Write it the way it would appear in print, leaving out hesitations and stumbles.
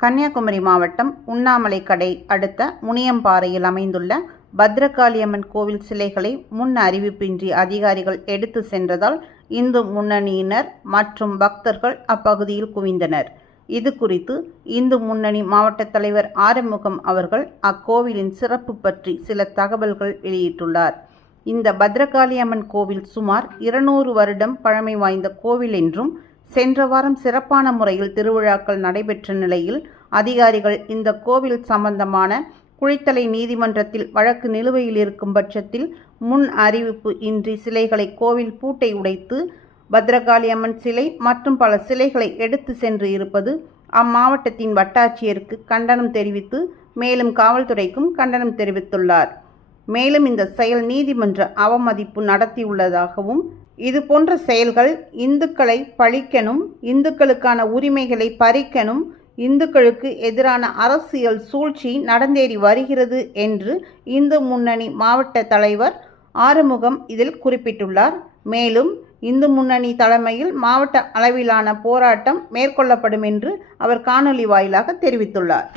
கன்னியாகுமரி மாவட்டம் உண்ணாமலை கடை அடுத்த முனியம்பாறையில் அமைந்துள்ள பத்ரகாளியம்மன் கோவில் சிலைகளை முன் அறிவிப்பின்றி அதிகாரிகள் எடுத்து சென்றதால் இந்து முன்னணியினர் மற்றும் பக்தர்கள் அப்பகுதியில் குவிந்தனர். இது குறித்து இந்து முன்னணி மாவட்ட தலைவர் ஆறுமுகம் அவர்கள் அக்கோவிலின் சிறப்பு பற்றி சில தகவல்கள் வெளியிட்டுள்ளார். இந்த பத்ரகாளியம்மன் கோவில் சுமார் 200 வருடம் பழமை வாய்ந்த கோவில் என்றும், சென்ற வாரம் சிறப்பான முறையில் திருவிழாக்கள் நடைபெற்ற நிலையில் அதிகாரிகள் இந்த கோவில் சம்பந்தமான குளித்தலை நீதிமன்றத்தில் வழக்கு நிலுவையில் இருக்கும் பட்சத்தில் முன் அறிவிப்பு இன்றி சிலைகளை கோவில் பூட்டை உடைத்து பத்ரகாளியம்மன் சிலை மற்றும் பல சிலைகளை எடுத்து சென்று இருப்பது அம்மாவட்டத்தின் வட்டாட்சியருக்கு கண்டனம் தெரிவித்து மேலும் காவல்துறைக்கும் கண்டனம் தெரிவித்துள்ளார். மேலும் இந்த செயல் நீதிமன்ற அவமதிப்பு நடத்தியுள்ளதாகவும், இது போன்ற செயல்கள் இந்துக்களை பழிக்கணும், இந்துக்களுக்கான உரிமைகளை பறிக்கணும், இந்துக்களுக்கு எதிரான அரசியல் சூழ்ச்சி நடந்தேறி வருகிறது என்று இந்து முன்னணி மாவட்ட தலைவர் ஆறுமுகம் இதில் குறிப்பிட்டுள்ளார். மேலும் இந்து முன்னணி தலைமையில் மாவட்ட அளவிலான போராட்டம் மேற்கொள்ளப்படும் என்று அவர் காணொலி வாயிலாக தெரிவித்துள்ளார்.